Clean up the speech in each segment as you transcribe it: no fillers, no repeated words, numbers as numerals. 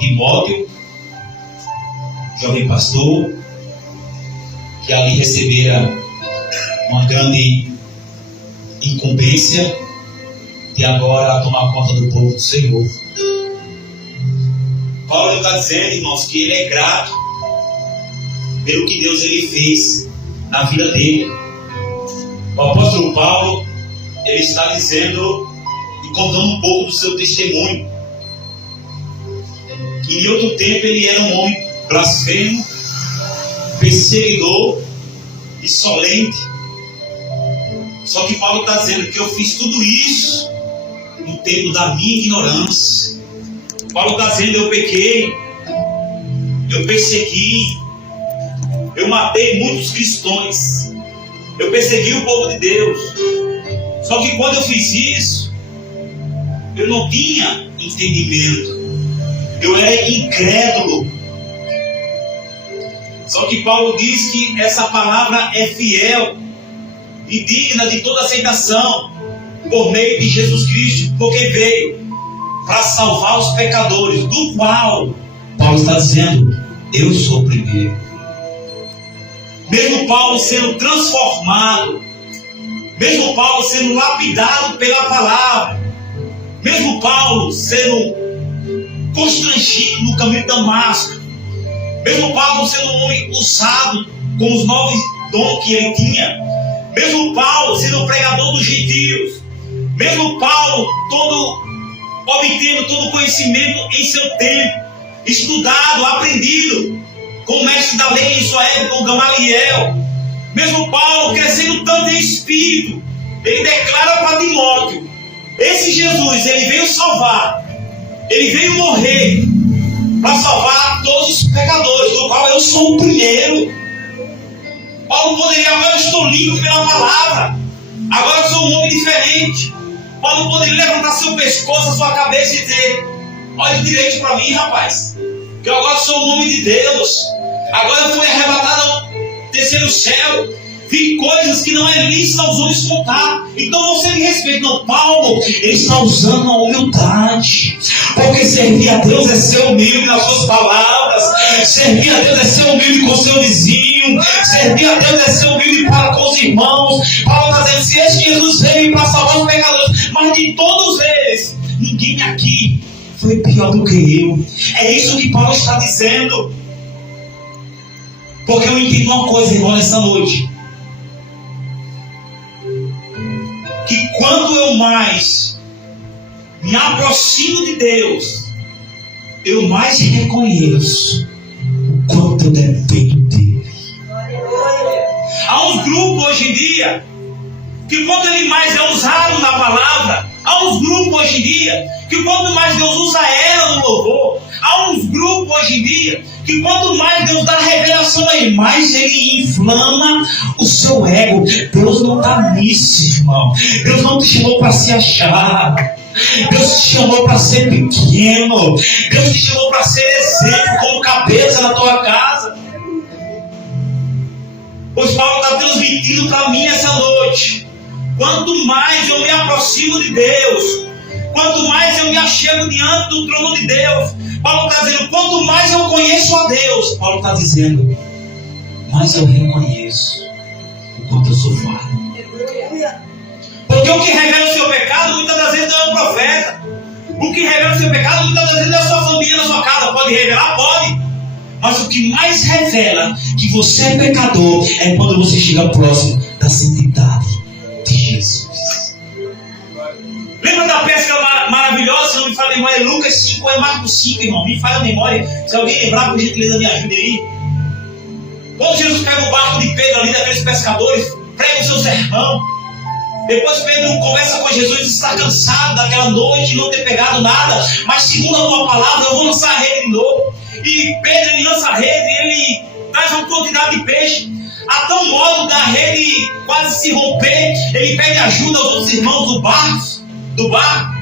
Timóteo, jovem pastor, que ali recebera uma grande incumbência de agora tomar conta do povo do Senhor. Paulo está dizendo, irmãos, que ele é grato pelo que Deus ele fez na vida dele. O apóstolo Paulo, ele está dizendo e contando um pouco do seu testemunho. Que em outro tempo ele era um homem blasfemo, perseguidor, insolente. Só que Paulo está dizendo que eu fiz tudo isso no tempo da minha ignorância. Paulo está dizendo, eu pequei, eu persegui, eu matei muitos cristãos, eu persegui o povo de Deus. Só que quando eu fiz isso, eu não tinha entendimento, eu era incrédulo. Só que Paulo diz que essa palavra é fiel e digna de toda aceitação por meio de Jesus Cristo, porque veio para salvar os pecadores, do qual Paulo está dizendo, eu sou o primeiro. Mesmo Paulo sendo transformado, mesmo Paulo sendo lapidado pela palavra, mesmo Paulo sendo constrangido no caminho de Damasco, mesmo Paulo sendo um homem usado com os novos dons que ele tinha, mesmo Paulo sendo o pregador dos gentios, mesmo Paulo obtendo todo o conhecimento em seu tempo, estudado, aprendido com o mestre da lei em sua época, o Gamaliel, mesmo Paulo crescendo tanto em espírito, ele declara para Timóteo, esse Jesus, ele veio salvar, ele veio morrer para salvar todos os pecadores, do qual eu sou o primeiro. Paulo poderia, agora eu estou limpo pela palavra, agora eu sou um homem diferente. Paulo poderia levantar seu pescoço, a sua cabeça e dizer, olhe direito para mim, rapaz, que eu agora sou um homem de Deus, agora eu fui arrebatado ao terceiro céu, vi coisas que não é lícito aos homens contar, então você me respeita. Não, Paulo, ele está usando a humildade, porque servir a Deus é ser humilde nas suas palavras, servir a Deus é ser humilde com o seu vizinho, servir a Deus é ser humilde para com os irmãos. Paulo está dizendo, se esse Jesus veio para salvar os pecadores, mas de todos eles, ninguém aqui foi pior do que eu. É isso que Paulo está dizendo, porque eu entendi uma coisa, irmão, nessa noite, que quando eu mais me aproximo de Deus, eu mais reconheço o quanto eu dependo dele. Há uns grupos hoje em dia que quanto ele mais é usado na palavra, há uns grupos hoje em dia que quanto mais Deus usa ela no louvor, há uns grupos hoje em dia que quanto mais Deus dá revelação a ele, mais ele inflama o seu ego. Deus não está nisso, irmão. Deus não te chamou para se achar, Deus te chamou para ser pequeno, Deus te chamou para ser exemplo, como cabeça na tua casa. Pois Paulo está transmitindo para mim essa noite, quanto mais eu me aproximo de Deus, quanto mais eu me achego diante do trono de Deus, Paulo está dizendo, quanto mais eu conheço a Deus, Paulo está dizendo, mais eu reconheço o quanto eu sou falho. Porque o que revela o seu pecado, muitas das vezes não é um profeta. O que revela o seu pecado, muitas das vezes não é a sua família na sua casa. Pode revelar? Pode. Mas o que mais revela que você é pecador é quando você chega próximo da santidade de Jesus. Lembra da pesca maravilhosa? Se não me falha a memória, é Lucas 5 ou é Marcos 5, irmão? Me falha a memória. Se alguém lembrar, por gentileza, me ajude aí. Quando Jesus pega o barco de Pedro ali, daqueles pescadores, prega o seu sermão. Depois Pedro conversa com Jesus, está cansado daquela noite de não ter pegado nada, mas segundo a tua palavra, eu vou lançar a rede de novo. E Pedro, ele lança a rede, ele traz uma quantidade de peixe, a tal modo da rede quase se romper, ele pede ajuda aos outros irmãos do barco,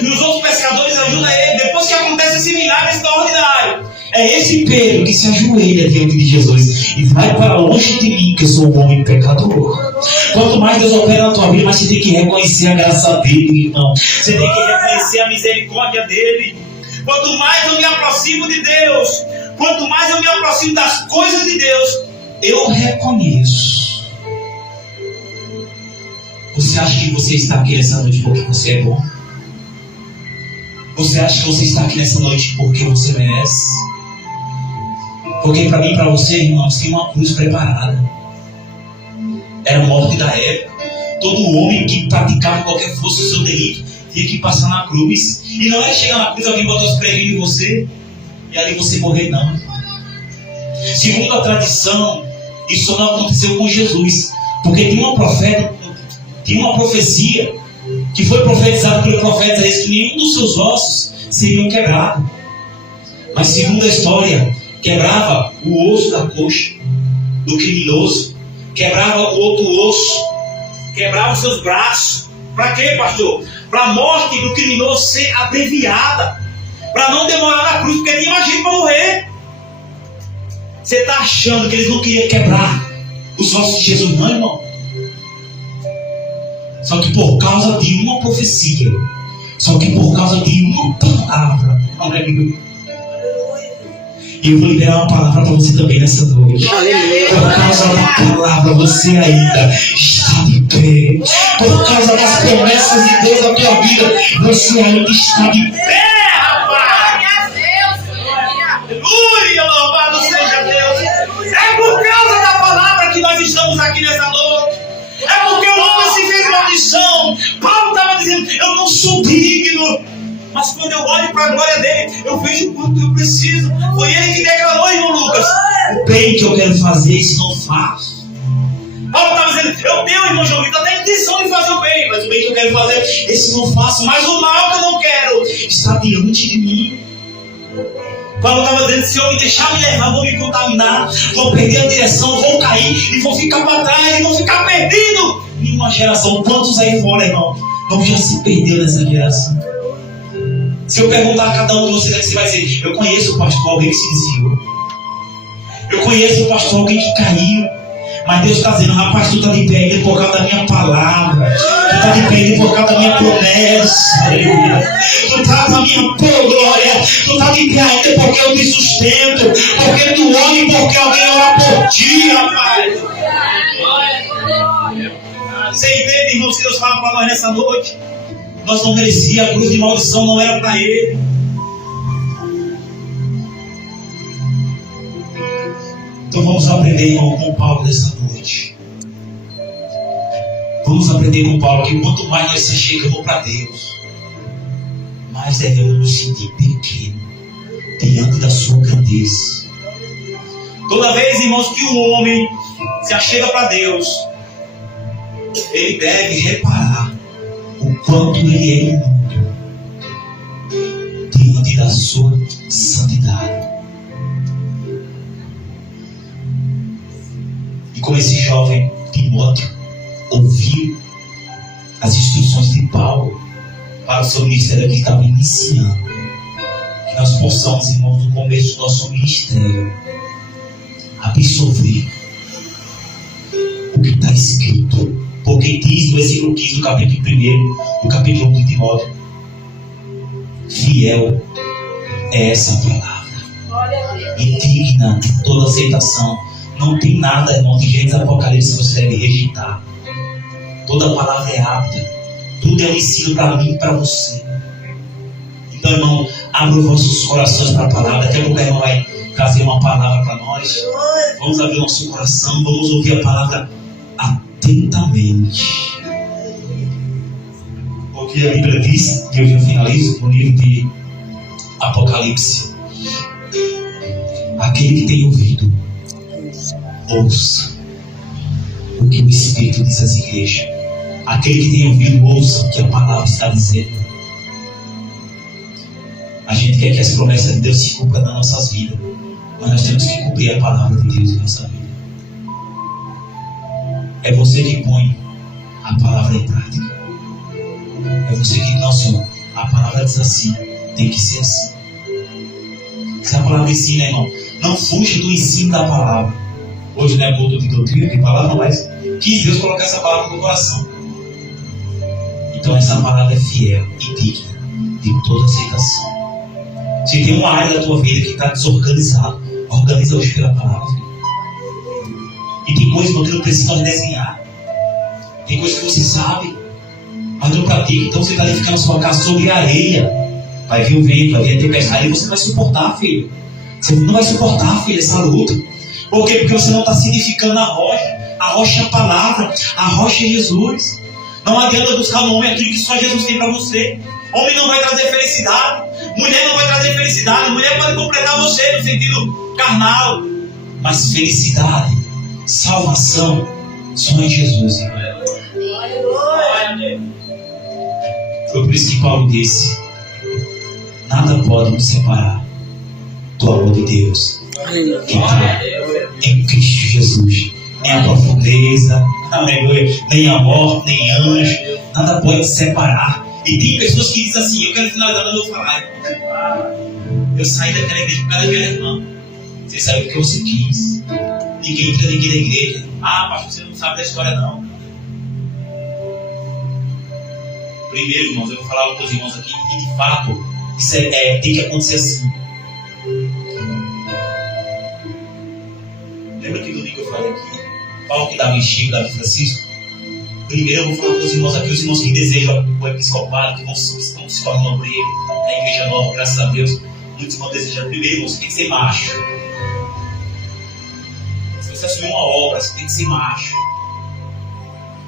e os outros pescadores ajudam ele. Depois que acontece esse milagre extraordinário, é esse Pedro que se ajoelha diante de Jesus e vai para longe de mim, que eu sou um homem pecador. Quanto mais Deus opera na tua vida, mais você tem que reconhecer a graça dele, irmão. Você tem que reconhecer a misericórdia dele. quanto mais eu me aproximo de Deus, quanto mais eu me aproximo das coisas de Deus, eu reconheço. Você acha que você está aqui nessa noite porque você é bom? Você acha que você está aqui nessa noite porque você merece? Porque para mim e para você, irmãos, tinha uma cruz preparada. Era a morte da época. Todo homem que praticava qualquer fosse o seu delito tinha que passar na cruz. E não é chegar na cruz, alguém botar os preguinhos em você e ali você morrer, não. Segundo a tradição, isso não aconteceu com Jesus. Porque tinha uma profecia que foi profetizada pelo profeta Isaías que nenhum dos seus ossos seriam quebrados. Mas segundo a história, quebrava o osso da coxa do criminoso, quebrava o outro osso, quebrava os seus braços. Para quê, pastor? Para a morte do criminoso ser abreviada, para não demorar na cruz, porque tinha gente para morrer. Você está achando que eles não queriam quebrar os ossos de Jesus, não, irmão? Só que por causa de uma profecia, só que por causa de uma palavra, e eu vou liberar uma palavra para você também nessa noite. Por causa da palavra, você ainda está de pé. Por causa das promessas de Deus na tua vida, você ainda está de pé, rapaz. Aleluia, louvado seja Deus. É por causa da palavra que nós estamos aqui nessa noite. É porque o homem se fez maldição. Paulo estava dizendo, eu não sou digno. Mas quando eu olho para a glória dele, eu vejo o quanto eu preciso. Foi ele que declarou, irmão Lucas. O bem que eu quero fazer, isso não faço. Paulo estava dizendo, eu tenho, irmão João Vitor, até a intenção de fazer o bem. Mas o bem que eu quero fazer, esse não faço. Mas o mal que eu não quero está diante de mim. Paulo estava dizendo, se eu me deixar me levar, vou me contaminar, vou perder a direção, vou cair e vou ficar para trás e vou ficar perdido em uma geração. Quantos aí fora, irmão, não já se perdeu nessa geração? Se eu perguntar a cada um de vocês, você vai dizer, eu conheço o pastor, alguém que se desviou. Eu conheço o pastor, alguém que caiu. Mas Deus está dizendo, rapaz, tu está de pé ainda por causa da minha palavra. Tu está de pé ainda por causa da minha promessa. Aleluia. Tu está na minha glória. Tu está de pé ainda porque eu te sustento. Porque tu ora e porque alguém ora por ti, rapaz. Você entende, irmãos, que Deus fala para nós nessa noite? Nós não merecíamos, a cruz de maldição não era para ele. Então vamos aprender, irmão, com Paulo nessa noite. Vamos aprender com Paulo que quanto mais nós se chegamos para Deus, mais devemos nos sentir pequeno diante da sua grandeza. Toda vez, irmãos, que um homem se achega para Deus, ele deve reparar o quanto ele é imundo diante da sua santidade. E como esse jovem Timóteo ouviu as instruções de Paulo para o seu ministério que ele estava iniciando, que nós possamos, irmãos, no começo do nosso ministério, absorver o que está escrito. Porque diz no versículo 15 do capítulo 1, do capítulo 1 de Timóteo, fiel é essa palavra, e digna de toda aceitação. Não tem nada, irmão, de Gênesis Apocalipse que você deve rejeitar. Toda palavra é apta, tudo é um ensino para mim e para você. Então, irmão, abra os vossos corações para a palavra. Daqui a pouco a irmã vai trazer uma palavra para nós. Vamos abrir nosso coração, vamos ouvir a palavra atentamente. Porque a Bíblia diz, que eu já finalizo no livro de Apocalipse: aquele que tem ouvido, ouça o que o Espírito diz às igrejas. Aquele que tem ouvido, ouça o que a palavra está dizendo. A gente quer que as promessas de Deus se cumpram nas nossas vidas, mas nós temos que cumprir a palavra de Deus em nossa vida. É você que põe a palavra em prática. É você que, não, Senhor, a palavra diz assim, tem que ser assim. Se a palavra ensina, irmão, não fuja do ensino da palavra. Hoje não é culto de doutrina, de palavra, mas quis Deus colocar essa palavra no coração. Então essa palavra é fiel e digna de toda aceitação. Se tem uma área da tua vida que está desorganizada, organiza hoje pela palavra. E tem coisas que não precisa desenhar. Tem coisas que você sabe, mas não pratica. Então você está edificando a sua casa sobre areia. Vai vir o vento, vai vir a tempestade, e você vai suportar, filho. Você não vai suportar, filho, essa luta. Por quê? Porque você não está se edificando na rocha. A rocha é a palavra, a rocha é Jesus. Não adianta buscar no homem aquilo que só Jesus tem para você. Homem não vai trazer felicidade. Mulher não vai trazer felicidade. Mulher pode completar você no sentido carnal. Mas felicidade, salvação, só em Jesus. Foi por isso que Paulo disse: nada pode nos separar do amor de Deus que está em Cristo Jesus. Nem a profundeza, nem a morte, nem anjo, nada pode separar. E tem pessoas que dizem assim: eu quero finalizar no meu falar. Eu saí daquela igreja por causa da minha irmã. Você saiu porque você quis. Ninguém entra ninguém da igreja. Ah, pastor, você não sabe da história, não. Primeiro, irmãos, eu vou falar para os irmãos aqui que de fato isso tem que acontecer assim. Lembra que no domingo eu falei aqui? Paulo que dava em Chico, Davi Francisco? Primeiro eu vou falar para os irmãos aqui, os irmãos que desejam o episcopado, que estão se tornando obreiro na igreja nova, graças a Deus. Muitos irmãos desejam. Primeiro, irmão, você tem que ser macho. Se você assumir uma obra, você tem que ser macho.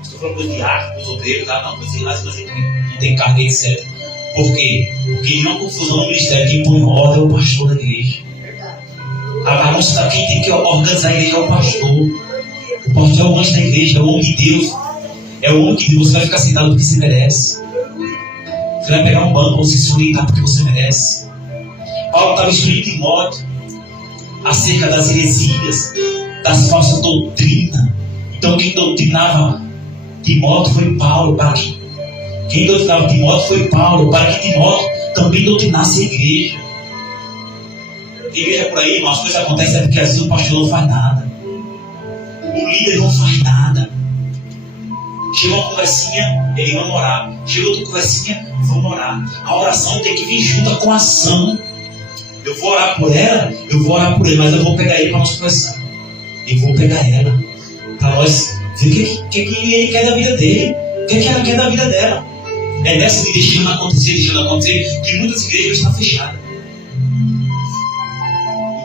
Estou falando coisa de arte, dos obreiros, tá? Não, coisa de arte, mas não tem carga, etc. Por quê? Porque não há confusão no ministério. Quem põe ordem é o pastor da igreja. A bagunça está quem tem que organizar a igreja é o pastor. O pastor é o anjo da igreja, é o homem de Deus. É o homem que Deus vai ficar sentado porque você merece. Você vai pegar um banco para você se orientar porque você merece. Paulo estava instruindo Timóteo acerca das heresias, das falsas doutrinas. Então quem doutrinava Timóteo foi Paulo. Quem doutrinava Timóteo foi Paulo, para que Timóteo também doutrinasse a igreja. Tem igreja por aí, mas as coisas acontecem porque às vezes o pastor não faz nada. O líder não faz nada. Chega uma conversinha, ele vai orar. Chega outra conversinha, vamos orar. A oração tem que vir junto com a ação. Eu vou orar por ela, eu vou orar por ele, mas eu vou pegar ele para nós conversar. Eu vou pegar ela para nós ver o que ele quer da vida dele, o que ela quer da vida dela. É dessa de deixando acontecer, que muitas igrejas estão fechadas.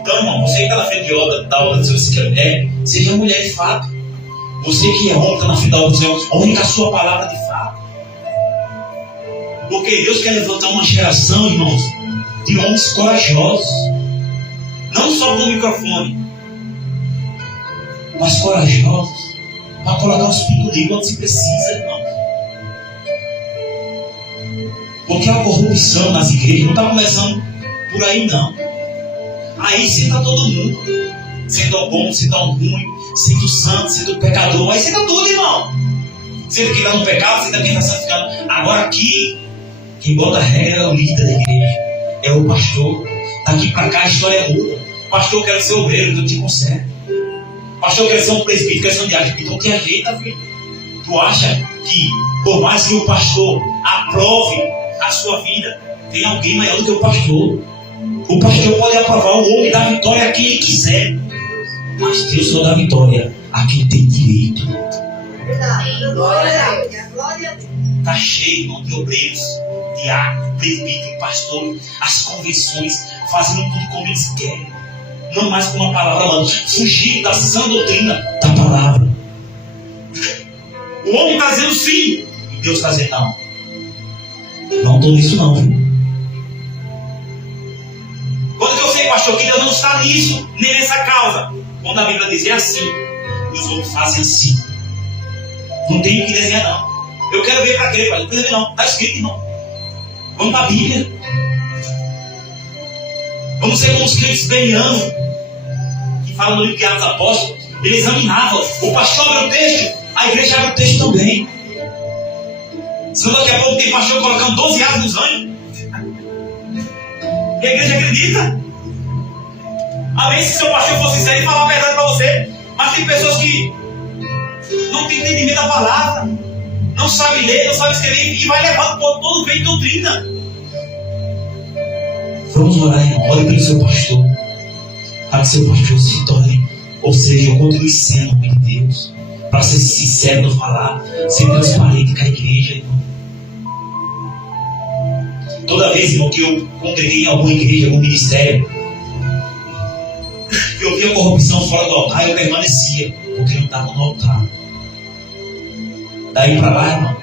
Então, irmão, você que está na frente da obra do Senhor, se quer seja mulher de fato. Você que é homem, está na frente da obra do Senhor, honre com a sua palavra de fato. Porque Deus quer levantar uma geração, irmãos, de homens corajosos. Não só com o microfone, mas corajosos. Para colocar os pingos de quando se precisa, irmão. Porque a corrupção nas igrejas não está começando por aí, não. Aí senta todo mundo. Senta o bom, senta o ruim, senta o santo, senta o pecador. Aí senta tudo, irmão. Senta quem está no pecado, senta quem está santificado. Agora aqui, quem bota a regra é o líder da igreja. É o pastor. Daqui para cá a história muda. Pastor, quero ser obreiro, então te conserto. Pastor, quero ser um presbítero, quero ser um diácono, então te ajeita, filho. Tu acha que, por mais que o pastor aprove a sua vida, tem alguém maior do que o pastor? O pastor pode aprovar o homem da vitória a quem ele quiser, mas Deus só dá vitória a quem tem direito. Está cheio, irmão, de obreiros, diácono, presbítero, pastor, as convenções, fazendo tudo como eles querem. Não mais com uma palavra, não. Fugir da sã doutrina da palavra. O homem está dizendo sim, e Deus está dizendo não. Não estou nisso, não, viu? Quando eu sei, pastor, que Deus não está nisso, nem nessa causa. Quando a Bíblia diz é assim, os homens fazem assim. Não tem o que desenhar, não. Eu quero ver para quê, pai? Não quero ver, não. Está escrito, não. Vamos para a Bíblia. Vamos ser como os crentes belianos, que falam no livro de Atos dos Apóstolos. Eles examinavam. O pastor abre o texto, a igreja abre o texto também. Senão daqui a pouco tem pastor colocando 12 asas nos anjos. E a igreja acredita. Amém? Se seu pastor fosse sincero e falar a verdade para você. Mas tem pessoas que não têm entendimento da palavra, não sabem ler, não sabem escrever, e vai levando todo vento de doutrina. Vamos orar, irmão. Ore pelo seu pastor. Para que seu pastor se torne, ou seja, eu continue sendo homem de Deus. Para ser sincero no falar, ser transparente com a igreja, irmão. Toda vez, irmão, que eu congreguei em alguma igreja, algum ministério, que eu via corrupção fora do altar, eu permanecia, porque não estava no altar. Daí para lá, irmão,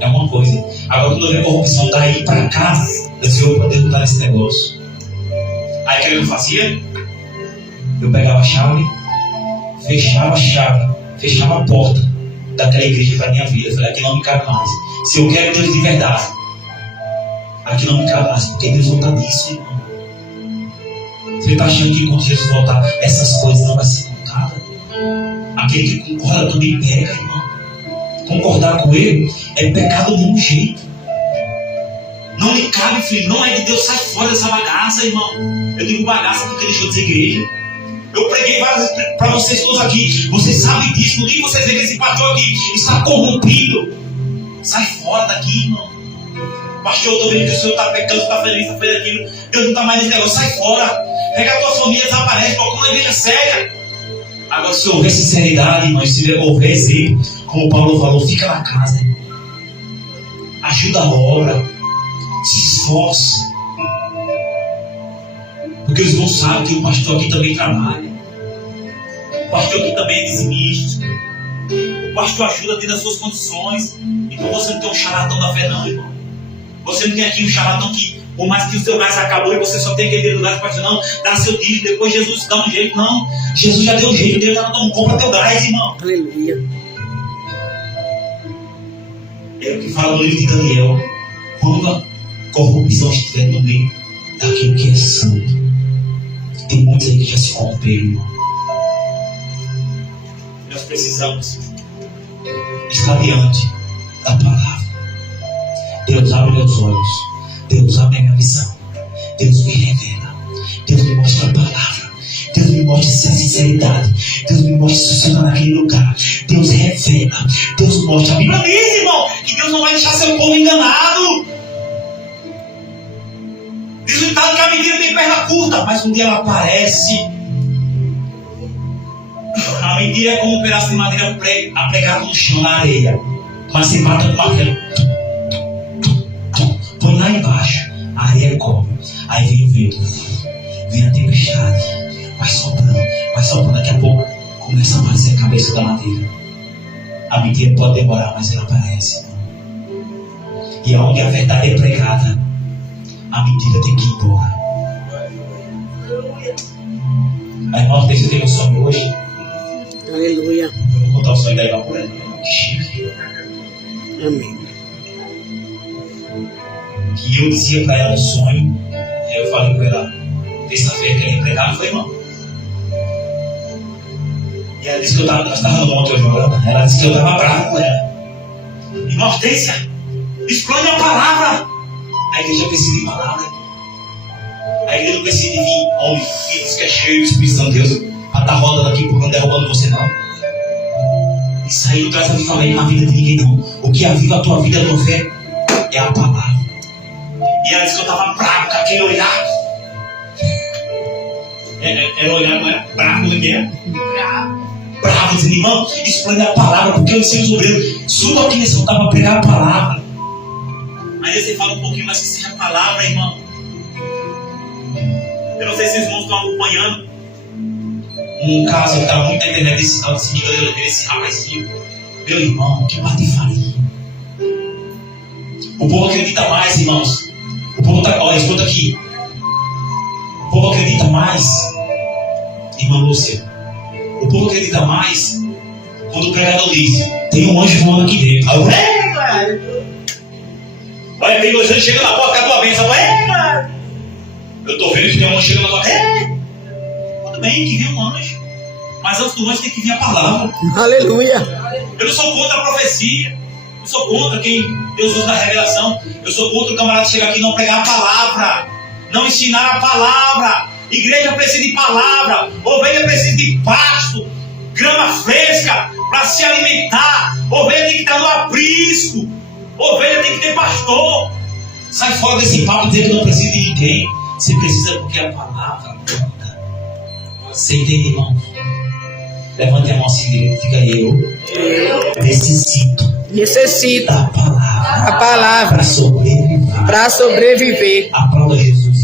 é uma coisa. Agora, quando eu vejo corrupção daí para cá, eu disse, eu poder lutar nesse negócio. Aí o que eu fazia? Eu pegava a chave, fechava a porta daquela igreja para a minha vida. Eu falei, aqui não me cabe mais. Se eu quero Deus de verdade, aqui não me cabe mais, porque Deus não está nisso, irmão. Você está achando que quando Jesus voltar, essas coisas não vão ser contadas? Aquele que concorda também pega, irmão. Concordar com ele é pecado do mesmo jeito. Não lhe cabe, filho, não é de Deus, sai fora dessa bagaça, irmão. Eu digo bagaça porque deixou de ser igreja. Eu preguei várias vezes para vocês todos aqui. Vocês sabem disso. No dia que vocês veem que esse pastor aqui está corrompido, sai fora daqui, irmão. Pastor, eu estou vendo que o senhor está pecando, está feliz, está fazendo aquilo. Deus não está mais nesse negócio, sai fora. Pega a tua família, desaparece, coloca uma igreja séria. Agora, se houver sinceridade, irmão, se houver exemplo, como o Paulo falou, fica na casa, irmão. Ajuda a obra, se esforce. Porque eles não sabem que o pastor aqui também trabalha. O pastor aqui também é dizimista. O pastor ajuda dentro das suas condições. Então você não tem um charlatão da fé, não, irmão. Você não tem aqui um charlatão que, por mais que o seu gás acabou e você só tem aquele lugar de pastor, não, dá seu dízimo, depois Jesus dá um jeito, não. Jesus já deu um jeito, Deus já não compra teu gás, irmão. Aleluia. É o que fala no livro de Daniel. Quando a corrupção estiver no meio daquilo que é santo, tem muitos aí que já se corromperam, irmão. Nós precisamos estar diante da palavra. Deus abre meus olhos. Deus abre a minha visão. Deus me revela. Deus me mostra a palavra. Deus me mostra a sinceridade. Deus me mostra se você está naquele lugar. Deus revela. Deus mostra. A Bíblia diz, irmão, que Deus não vai deixar seu povo enganado. Diz o ditado que a mentira tem perna curta, mas um dia ela aparece. A mentira é como um pedaço de madeira apregado no chão, na areia. Mas se mata com martelo. Põe lá embaixo. A areia cobre. Aí vem o vento. Vem a tempestade. Vai soprando. Vai soprando. Daqui a pouco começa a aparecer a cabeça da madeira. A mentira pode demorar, mas ela aparece. E aonde a verdade é pregada, a mentira tem que ir embora. A irmã que teve um sonho hoje. Aleluia. Eu vou contar o sonho da irmã por ela. Que chique. Amém. Que eu dizia para ela um sonho. Eu falei para ela, terça-feira que ela ia pregar, não foi, irmão? E ela disse que eu estava, nós estávamos ontem jogando. Ela disse que eu estava bravo com ela. Irmã Hortência, explane a palavra. A igreja precisa de palavra. A igreja não precisa de vir homem que diz que é cheio do Espírito Santo de Deus para estar rodando aqui por derrubando você, não. Isso aí não traz avivamento na vida de ninguém, não. O que aviva a tua vida, a tua fé, é a palavra. E ela disse que eu estava bravo com aquele olhar. Era olhar, não era? Bravo, como é que é? Bravo, dizendo, irmão, explane a palavra, porque eu disse aos obreiros, suba aqui nesse lugar para pregar a palavra. Aí você fala um pouquinho mais que seja a palavra, irmão. Eu não sei se os irmãos estão acompanhando um caso que estava muito na internet desse tal de Cid Oliveira, desse rapazinho. Meu irmão, que patifaria. O povo acredita mais, irmãos. O povo está, olha, escuta aqui. O povo acredita mais, irmã Lúcia. O povo acredita mais quando o pregador diz: tem um anjo voando aqui dentro. Aí olha, tem dois anjos chegando na porta com a tua bênção. Eu estou vendo que tem um anjo chegando na porta. Tudo bem, que vem um anjo. Mas antes do anjo tem que vir a palavra. Aleluia. Eu não sou contra a profecia. Eu sou contra quem Deus usa da revelação. Eu sou contra o camarada chegar aqui e não pregar a palavra. Não ensinar a palavra. Igreja precisa de palavra. Ovelha precisa de pasto. Grama fresca para se alimentar. Ovelha tem que estar no aprisco. Ovelha tem que ter pastor. Sai fora desse papo de dizer que não precisa de ninguém. Você precisa, porque a palavra muda. Você entende, irmão? Levante a mão assim direito, diga eu necessito a palavra para sobreviver. para sobreviver. Aplauda Jesus.